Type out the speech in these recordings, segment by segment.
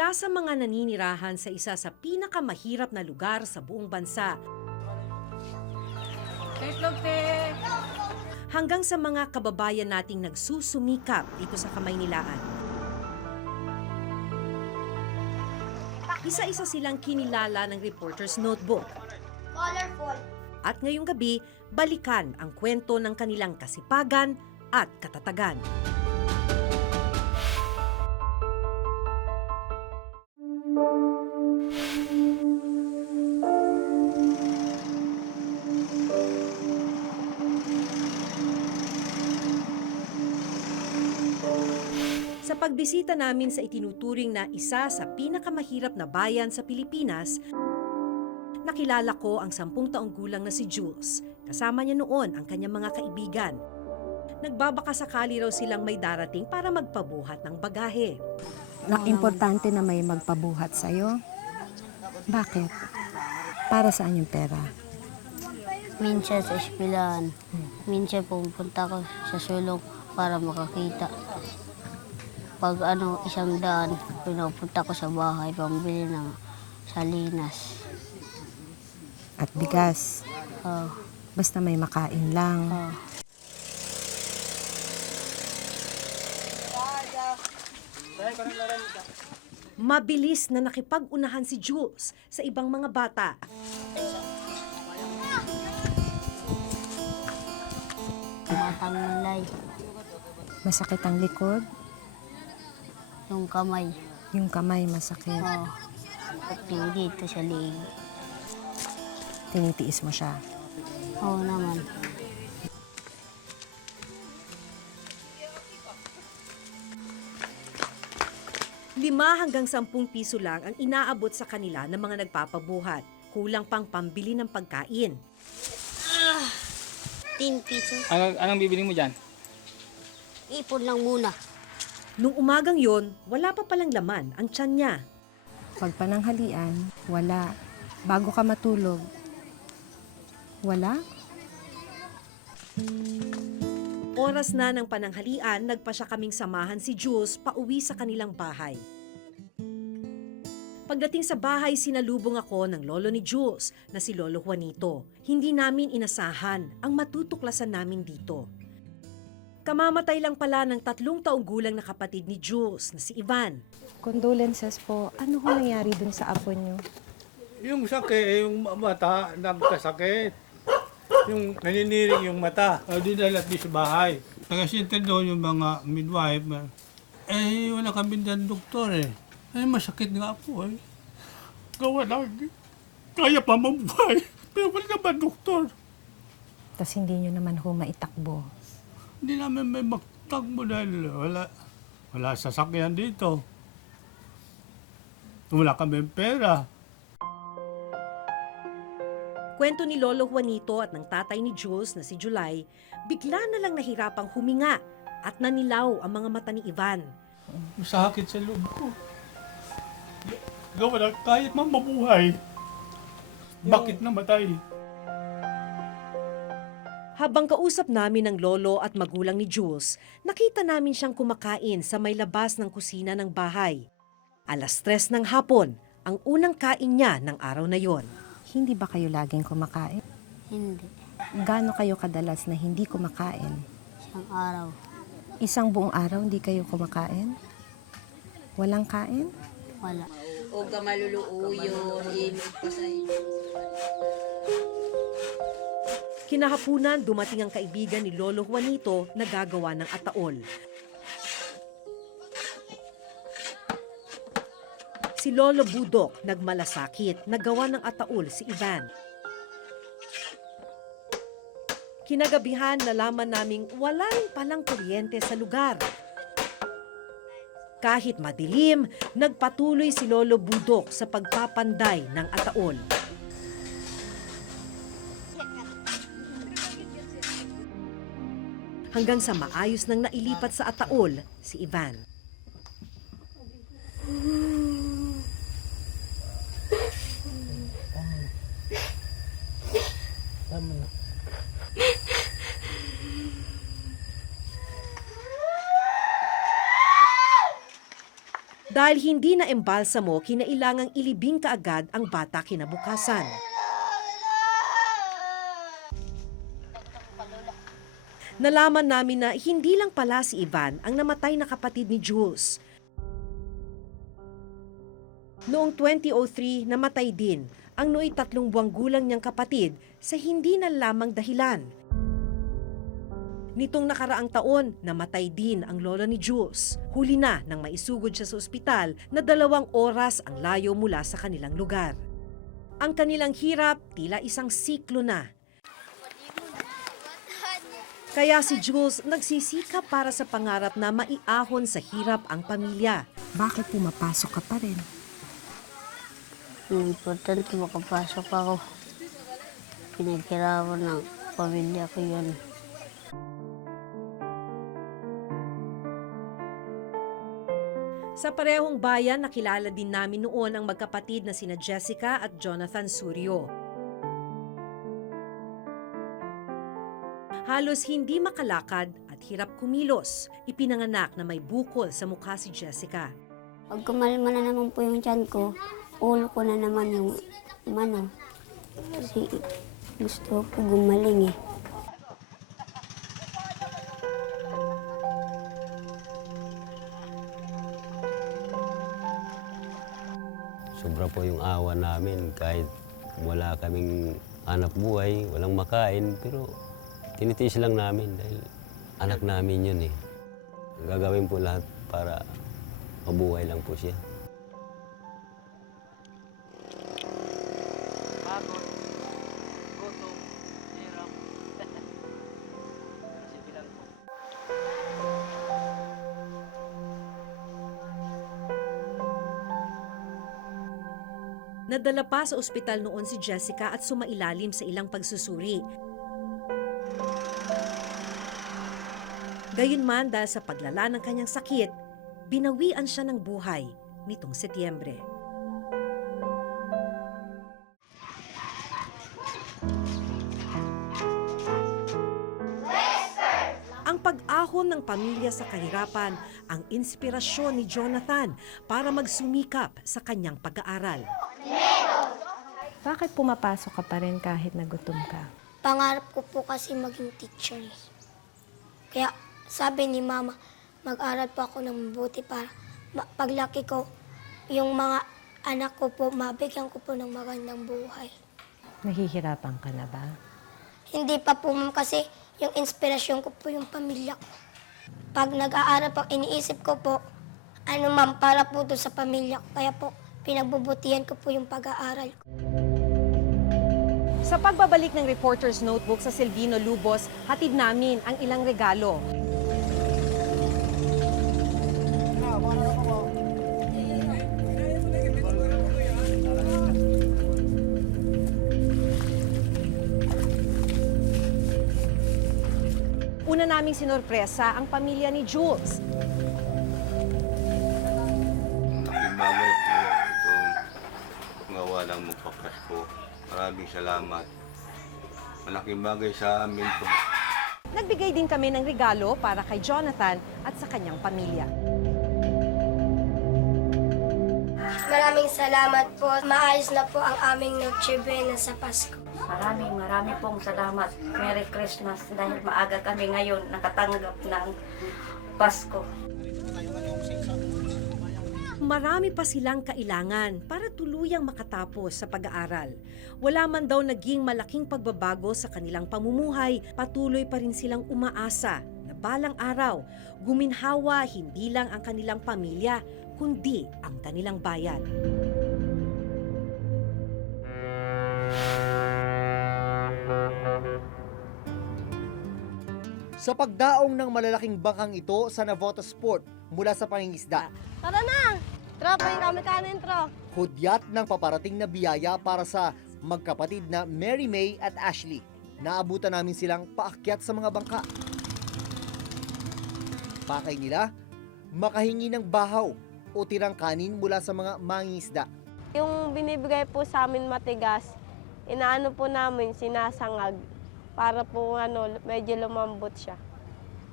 Mula sa mga naninirahan sa isa sa pinakamahirap na lugar sa buong bansa, hanggang sa mga kababayan nating nagsusumikap dito sa Kamaynilaan. Isa-isa silang kinilala ng Reporter's Notebook. Colorful. At ngayong gabi, balikan ang kwento ng kanilang kasipagan at katatagan. Sa pagbisita namin sa itinuturing na isa sa pinakamahirap na bayan sa Pilipinas, nakilala ko ang 10 taong gulang na si Jules. Kasama niya noon ang kanyang mga kaibigan. Nagbabaka sakali raw silang may darating para magpabuhat ng bagahe. Importante na may magpabuhat sa'yo. Bakit? Para saan yung pera? Minsan sa eskwelahan. Minsan pupunta ko sa sulok para makakita. Pag isang daan, pinupunta ko sa bahay pambili ng salinas. At bigas. Oh, Basta may makain lang. oh. Mabilis na nakipag-unahan si Jules sa ibang mga bata. Matamlay. Masakit ang likod. Yung kamay. Yung kamay masakit. Oh. Yung dito sa liig. Tinitiis mo siya. Oo naman. ₱5 hanggang ₱10 lang ang inaabot sa kanila ng mga nagpapabuhat. Kulang pang pambili ng pagkain. 10 pesos. Anong bibili mo dyan? Ipon lang muna. Nung umagang yon, wala pa palang laman ang tiyan niya. Pag pananghalian, wala. Bago ka matulog, wala. Oras na ng pananghalian, nagpa siya kaming samahan si Jules pauwi sa kanilang bahay. Pagdating sa bahay, sinalubong ako ng lolo ni Jules na si Lolo Juanito. Hindi namin inasahan ang matutuklasan namin dito. Kamamatay lang pala ng 3 taong gulang na kapatid ni Jules na si Ivan. Condolences po. Ano ho nangyari dun sa apo niyo? Yung sakit, yung mata, nagkasakit. Yung naniniring yung mata. Dinalat din sa bahay. Nakasinta doon yung mga midwife. Wala kami dyan doktor eh. Masakit nga po eh. Gawa lang. Kaya pa mabuhay. Pero wala naman doktor. Tapos hindi niyo naman ho maitakbo. Hindi namin may magtagbo dahil wala sasakyan dito. Wala kami pera. Kwento ni Lolo Juanito at ng tatay ni Jules na si July, bigla na lang nahirapang huminga at nanilaw ang mga mata ni Ivan. Masakit sa loob ko. Gawa lang kahit man mabuhay. Bakit namatay? Habang kausap namin ng lolo at magulang ni Jules, nakita namin siyang kumakain sa may labas ng kusina ng bahay. 3:00 ng hapon, ang unang kain niya ng araw na yon. Hindi ba kayo laging kumakain? Hindi. Gaano kayo kadalas na hindi kumakain? Isang araw. Isang buong araw hindi kayo kumakain? Walang kain? Wala. O ka maluluuyo, ilog pa sa inyo. Kinahapunan, dumating ang kaibigan ni Lolo Juanito na gagawa ng ataol. Si Lolo Budok nagmalasakit, nagawa ng ataol si Ivan. Kinagabihan, nalaman naming wala rin palang kuryente sa lugar. Kahit madilim, nagpatuloy si Lolo Budok sa pagpapanday ng ataol. Hanggang sa maayos nang nailipat sa ataol si Ivan. Dahil hindi na embalsamo, kinailangang ilibing kaagad ang bata kinabukasan. Nalaman namin na hindi lang pala si Ivan ang namatay na kapatid ni Jules. Noong 2003, namatay din ang nooy 3 buwang gulang niyang kapatid sa hindi na lamang dahilan. Nitong nakaraang taon, namatay din ang lola ni Jules. Huli na nang maisugod siya sa ospital na 2 oras ang layo mula sa kanilang lugar. Ang kanilang hirap tila isang siklo na. Kaya si Jules nagsisikap para sa pangarap na maiahon sa hirap ang pamilya. Bakit pumapasok ka pa rin? Importante makapasok ako. Pinaghirapan ng pamilya ko yun. Sa parehong bayan, nakilala din namin noon ang magkapatid na sina Jessica at Jonathan Surio. Halos hindi makalakad at hirap kumilos. Ipinanganak na may bukol sa mukha si Jessica. Pag kumalma na naman po yung tiyan ko, ulo ko na naman yung mano. Kasi gusto ko gumaling eh. Sobra po yung awa namin kahit wala kaming anak buhay, walang makain, pero tinitiis lang namin dahil anak namin yun eh. Gagawin po lahat para mabuhay lang po siya. Nadala pa sa ospital noon si Jessica at sumailalim sa ilang pagsusuri. Gayunman dahil sa paglala ng kanyang sakit, binawian siya ng buhay nitong Setyembre. Ang pag-ahon ng pamilya sa kahirapan ang inspirasyon ni Jonathan para magsumikap sa kanyang pag-aaral. Bakit pumapasok ka pa rin kahit nagutom ka? Pangarap ko po kasi maging teacher. Kaya sabi ni Mama, mag-aral po ako ng mabuti para paglaki ko, yung mga anak ko po, mabigyan ko po ng magandang buhay. Nahihirapan ka na ba? Hindi pa po, Ma'am, kasi yung inspirasyon ko po yung pamilya ko. Pag nag-aaral po, iniisip ko po, Ma'am, para po doon sa pamilya ko. Kaya po, pinagbubutihan ko po yung pag-aaral ko. Sa pagbabalik ng Reporter's Notebook sa Silvino Lubos, hatid namin ang ilang regalo. Una naming sinorpresa ang pamilya ni Jules. Malaking bagay po itong gawa ng magpapasko. Maraming salamat. Malaking bagay sa amin po. Nagbigay din kami ng regalo para kay Jonathan at sa kanyang pamilya. Maraming salamat po. Maayos na po ang aming Noche Buena sa Pasko. Maraming pong salamat. Merry Christmas dahil maaga kami ngayon nakatanggap ng Pasko. Marami pa silang kailangan para tuluyang makatapos sa pag-aaral. Wala man daw naging malaking pagbabago sa kanilang pamumuhay, patuloy pa rin silang umaasa na balang araw, guminhawa hindi lang ang kanilang pamilya, kundi ang kanilang bayan. Sa pagdaong ng malalaking bangkang ito sa Navotas Port mula sa pangingisda, Tara na! Tro, pahin kami kanin, Tro. hudyat ng paparating na biyaya para sa magkapatid na Mary May at Ashley. Naabutan namin silang paakyat sa mga bangka. Pakay nila, makahingi ng bahaw o tirang kanin mula sa mga mangingisda. Yung binibigay po sa amin matigas, inaano po namin, sinasangag para po medyo lumambot siya.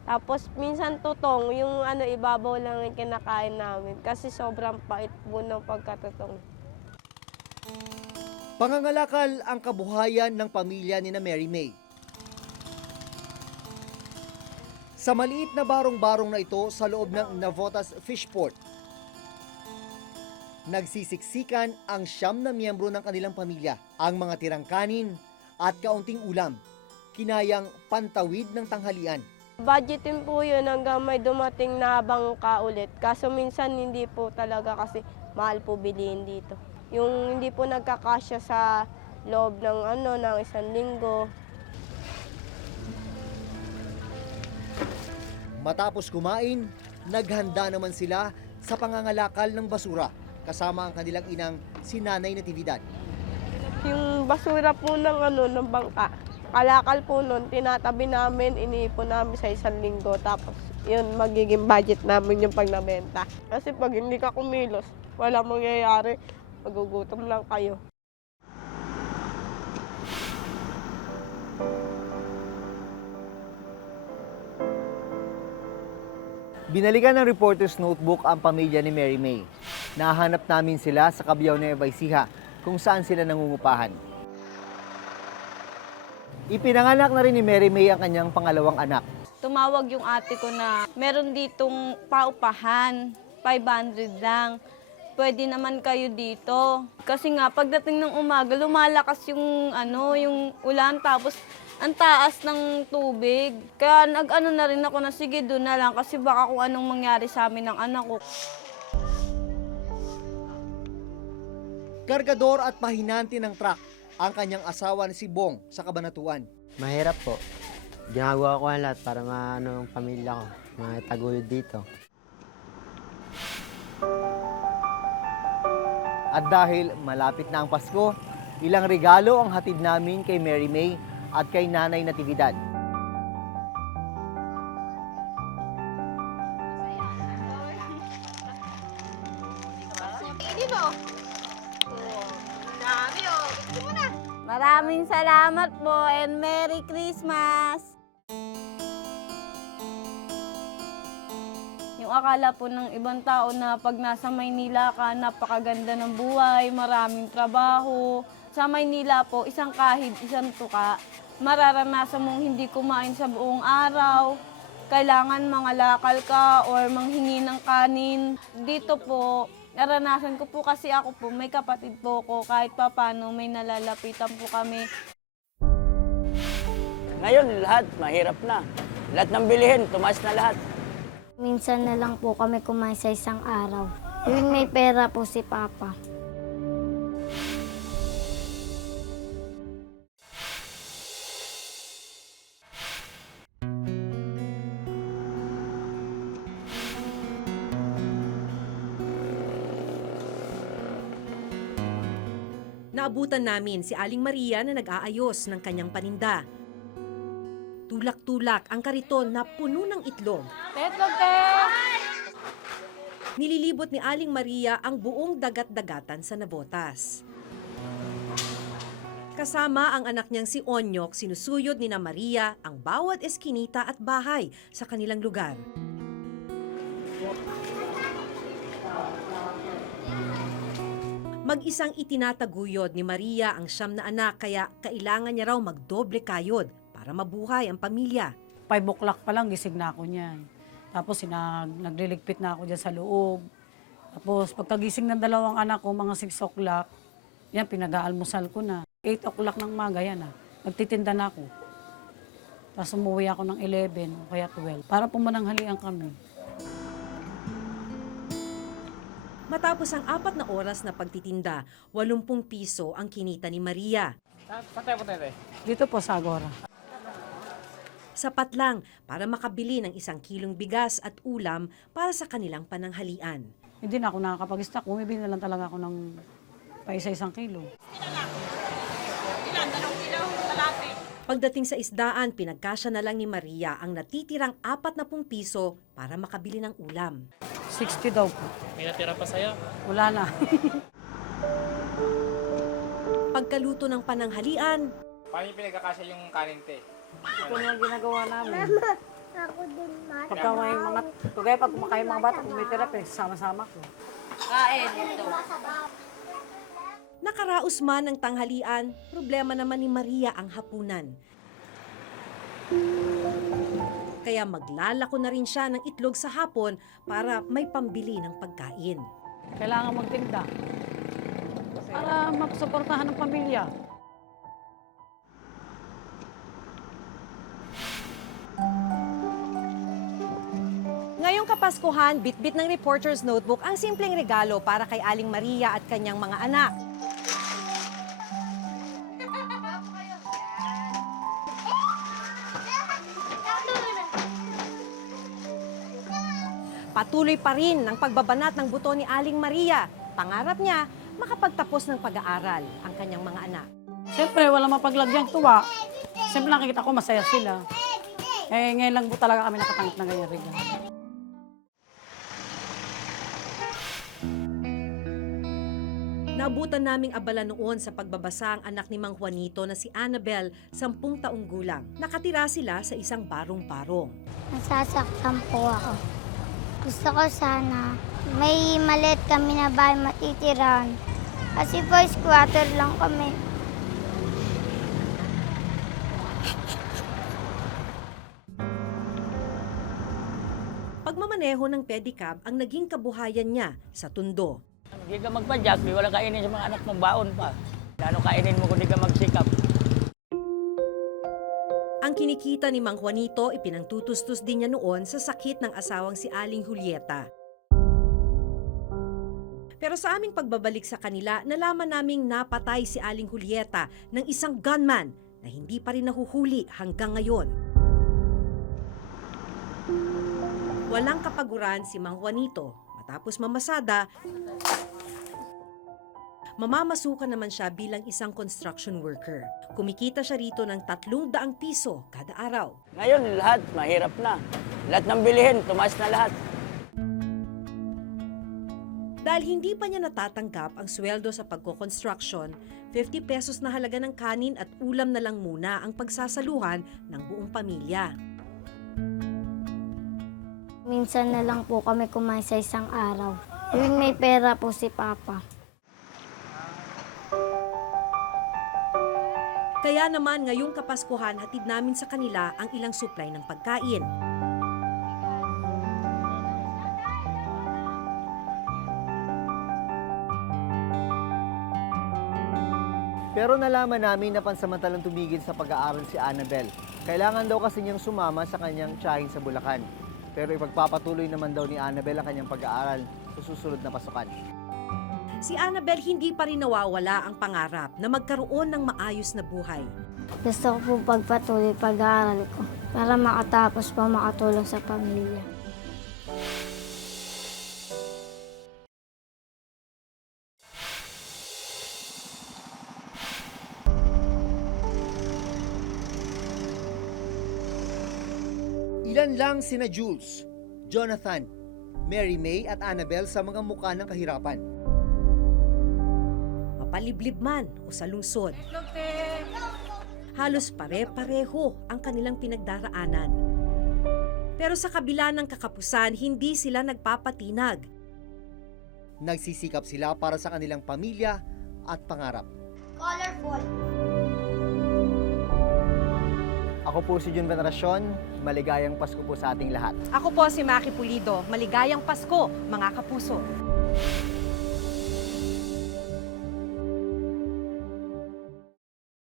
Tapos minsan tutong, yung ibabaw lang yung kinakain namin kasi sobrang pait po ng pagkatutong. Pangangalakal ang kabuhayan ng pamilya ni na Mary May. Sa maliit na barong-barong na ito sa loob ng Navotas Fishport, nagsisiksikan ang 9 na miyembro ng kanilang pamilya. Ang mga tirang kanin at kaunting ulam, kinayang pantawid ng tanghalian. Budgetin po yun hanggang may dumating na bangka ulit. Kaso minsan hindi po talaga kasi mahal po bilihin dito. Yung hindi po nagkakasya sa loob ng ng 1 linggo. Matapos kumain, naghanda naman sila sa pangangalakal ng basura kasama ang kanilang inang si Nanay Natividad. Yung basura po ng bangka, kalakal po nun, tinatabi namin, iniipon namin sa 1 linggo. Tapos yun, magiging budget namin yung pagnabenta. Kasi pag hindi ka kumilos, wala mangyayari. Magugutom lang kayo. Binalikan ng Reporter's Notebook ang pamilya ni Mary May. Nahanap namin sila sa Cabiao Nueva Ecija kung saan sila nangungupahan. Ipinanganak na rin ni Mary May ang kanyang pangalawang anak. Tumawag yung ate ko na meron ditong paupahan, 500 lang. Pwede naman kayo dito. Kasi nga, pagdating ng umaga, lumalakas yung ulan, tapos ang taas ng tubig. Kaya na rin ako na sige doon na lang kasi baka kung anong mangyari sa amin ng anak ko. Kargador at pahinanti ng truck ang kanyang asawa na si Bong sa Cabanatuan. Mahirap po. Ginagawa ko ang lahat para ang pamilya ko, mataguyod dito. At dahil malapit na ang Pasko, ilang regalo ang hatid namin kay Mary May at kay Nanay Natividad. Maraming salamat po and Merry Christmas! Yung akala po ng ibang tao na pag nasa Maynila ka, napakaganda ng buhay, maraming trabaho. Sa Maynila po, isang kahig, isang tuka. Mararanasan mong hindi kumain sa buong araw. Kailangan mangalakal ka or manghingi ng kanin. Dito po, naranasan ko po kasi ako po, may kapatid po ko, kahit papano may nalalapitan po kami. Ngayon, lahat mahirap na. Lahat ng bilihin, tumaas na lahat. Minsan na lang po kami kumain sa isang araw. Yung may pera po si Papa. Naabutan namin si Aling Maria na nag-aayos ng kanyang paninda. Tulak-tulak ang kariton na puno ng itlog. Nililibot ni Aling Maria ang buong dagat-dagatan sa Navotas. Kasama ang anak niyang si Onyok, sinusuyod ni na Maria ang bawat eskinita at bahay sa kanilang lugar. Mag-isang itinataguyod ni Maria ang 9 na anak kaya kailangan niya raw magdoble kayod para mabuhay ang pamilya. 5 o'clock pa lang gising na ako niyan. Tapos nagliligpit na ako dyan sa loob. Tapos pagkagising ng 2 anak ko, mga 6 o'clock, yan, pinag-aalmusal ko na. 8 o'clock ng maga, yan nagtitinda na ako. Tapos umuwi ako ng 11 o kaya 12 para pumananghalian kami. Matapos ang 4 na oras na pagtitinda, 80 piso ang kinita ni Maria. Dito po sa Agora. Sapat lang para makabili ng 1 kilong bigas at ulam para sa kanilang pananghalian. Hindi na ako nakakapag-stock. Bumibili na lang talaga ako ng paisa-1 kilo. Pagdating sa isdaan, pinagkasya na lang ni Maria ang natitirang 40 piso para makabili ng ulam. 60 daw po. May natira pa sa'yo? Wala na. Pagkaluto ng pananghalian, Paano yung pinagkakasya yung kanin, te? Ito na ginagawa namin. Pagka may mga, kagaya pag kumakain mga bata, tumitira pa, sama-sama ko. Kain ito. Nakaraos man ang tanghalian, problema naman ni Maria ang hapunan. Kaya maglalako na rin siya ng itlog sa hapon para may pambili ng pagkain. Kailangan magtinda para masuportahan ng pamilya. Ngayong Kapaskuhan, bitbit ng reporter's notebook ang simpleng regalo para kay Aling Maria at kanyang mga anak. Patuloy pa rin ang pagbabanat ng buto ni Aling Maria. Pangarap niya, makapagtapos ng pag-aaral ang kanyang mga anak. Siyempre, walang mapaglagyang tuwa. Siyempre, nakikita ko masaya sila. Eh, ngayon lang po talaga kami nakatanggap ng ganyan regalo. Naabutan naming abala noon sa pagbabasa ang anak ni Mang Juanito na si Annabel, 10 taong gulang. Nakatira sila sa isang barong-barong. Nasasaktan po ako. Gusto ko sana may maliit kami na bahay matitiran. Kasi po, squatter lang kami. Pagmamaneho ng pedicab ang naging kabuhayan niya sa Tondo. Hindi ka magpadyak, di wala kainin sa mga anak mong baon pa. Lalo kainin mo kung di ka magsikap. Ang kinikita ni Mang Juanito ipinangtutustos din niya noon sa sakit ng asawang si Aling Julieta. Pero sa aming pagbabalik sa kanila, nalaman naming napatay si Aling Julieta ng isang gunman na hindi pa rin nahuhuli hanggang ngayon. Walang kapaguran si Mang Juanito. Matapos mamasada, mamamasukan naman siya bilang isang construction worker. Kumikita siya rito ng 300 piso kada araw. Ngayon, lahat mahirap na. Lahat ng bilihin, tumaas na lahat. Dahil hindi pa niya natatanggap ang sweldo sa pagko-construction, 50 pesos na halaga ng kanin at ulam na lang muna ang pagsasaluhan ng buong pamilya. Minsan na lang po kami kumain sa isang araw. Tuwing may pera po si Papa. Kaya naman ngayong Kapaskuhan, hatid namin sa kanila ang ilang supply ng pagkain. Pero nalaman namin na pansamantalang tumigil sa pag-aaral si Annabel. Kailangan daw kasi niyang sumama sa kanyang tiyahin sa Bulacan. Pero ipagpapatuloy naman daw ni Annabel ang kanyang pag-aaral sa susunod na pasukan. Si Annabel hindi pa rin nawawala ang pangarap na magkaroon ng maayos na buhay. Gusto ko po pagpatuloy pag-aaral ko para makatapos pa makatulong sa pamilya. Ilan lang sina Jules, Jonathan, Mary May at Annabel sa mga mukha ng kahirapan. Mapaliblib man o sa lungsod, halos pare-pareho ang kanilang pinagdaraanan. Pero sa kabila ng kakapusan, hindi sila nagpapatinag. Nagsisikap sila para sa kanilang pamilya at pangarap. Colorful. Ako po si Jun Veneracion, maligayang Pasko po sa ating lahat. Ako po si Maki Pulido. Maligayang Pasko, mga kapuso.